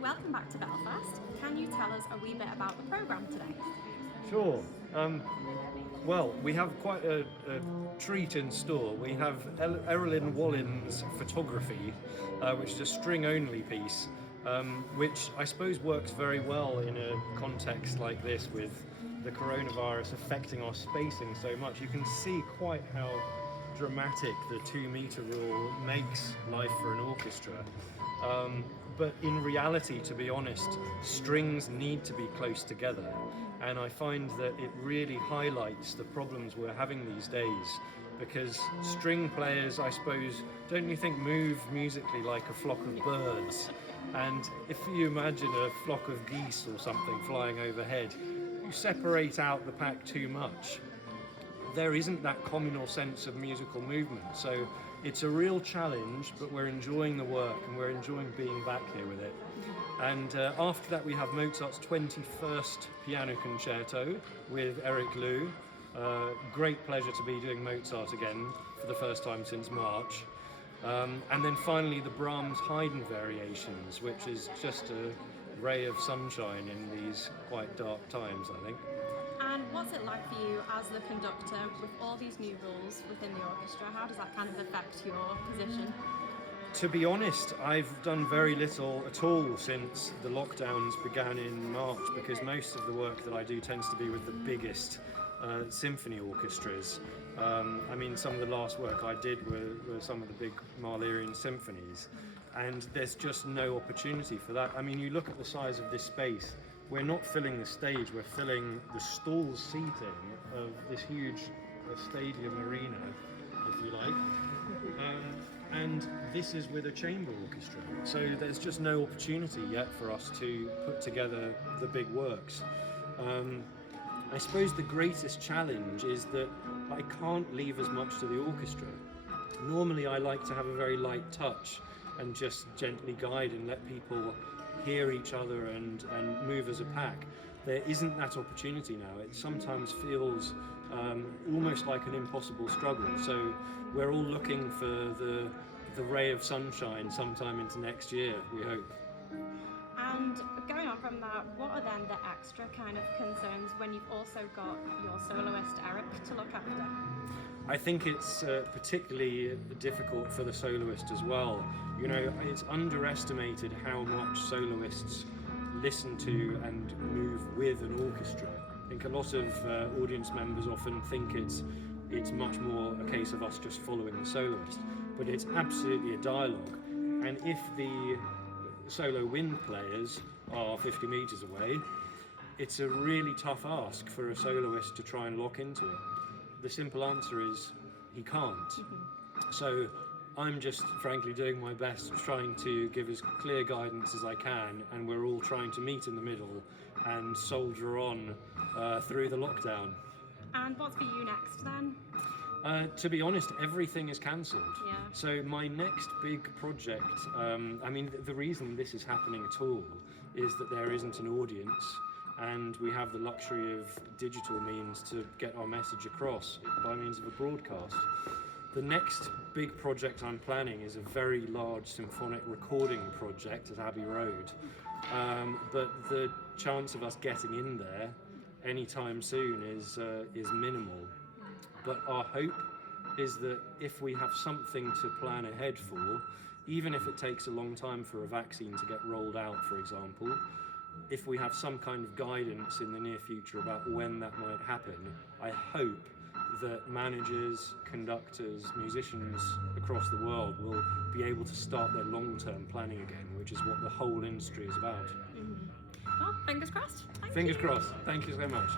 welcome back to Belfast. Can you tell us a wee bit about the programme today? Sure. Well, we have quite a treat in store. We have Erilyn Wallin's photography, which is a string-only piece, which I suppose works very well in a context like this with the coronavirus affecting our spacing so much. You can see quite how dramatic the 2-meter rule makes life for an orchestra. But in reality, to be honest, strings need to be close together. And I find that it really highlights the problems we're having these days, because string players, I suppose, don't you think, move musically like a flock of birds? And if you imagine a flock of geese or something flying overhead, you separate out the pack too much. There isn't that communal sense of musical movement. So it's a real challenge, but we're enjoying the work and we're enjoying being back here with it. And after that we have Mozart's 21st Piano Concerto with Eric Lou. Great pleasure to be doing Mozart again for the first time since March. And then finally the Brahms Haydn Variations, which is just a ray of sunshine in these quite dark times, I think. And what's it like for you as the conductor with all these new rules within the orchestra? How does that kind of affect your position? To be honest, I've done very little at all since the lockdowns began in March, because most of the work that I do tends to be with the biggest symphony orchestras. I mean, some of the last work I did were some of the big Mahlerian symphonies, and there's just no opportunity for that. I mean, you look at the size of this space, we're not filling the stage, we're filling the stall seating of this huge stadium arena, if you like. And this is with a chamber orchestra, so there's just no opportunity yet for us to put together the big works. I suppose the greatest challenge is that I can't leave as much to the orchestra. Normally I like to have a very light touch and just gently guide and let people hear each other and move as a pack. There isn't that opportunity now. It sometimes feels almost like an impossible struggle. So we're all looking for the ray of sunshine sometime into next year, we hope. And going on from that, what are then the extra kind of concerns when you've also got your soloist Eric to look after? I think it's particularly difficult for the soloist as well. You know, it's underestimated how much soloists listen to and move with an orchestra. I think a lot of audience members often think it's much more a case of us just following the soloist, but it's absolutely a dialogue. And if the solo wind players are 50 meters away, it's a really tough ask for a soloist to try and lock into it. The simple answer is he can't. So I'm just frankly doing my best, trying to give as clear guidance as I can, and we're all trying to meet in the middle and soldier on through the lockdown. And what's for you next then? To be honest, everything is cancelled. Yeah. So my next big project, I mean, the reason this is happening at all is that there isn't an audience, and we have the luxury of digital means to get our message across by means of a broadcast. The next big project I'm planning is a very large symphonic recording project at Abbey Road, but the chance of us getting in there anytime soon is minimal. But our hope is that if we have something to plan ahead for, even if it takes a long time for a vaccine to get rolled out, for example, if we have some kind of guidance in the near future about when that might happen, I hope that managers, conductors, musicians across the world will be able to start their long-term planning again, which is what the whole industry is about. Well, fingers crossed. Fingers crossed. Thank you so much.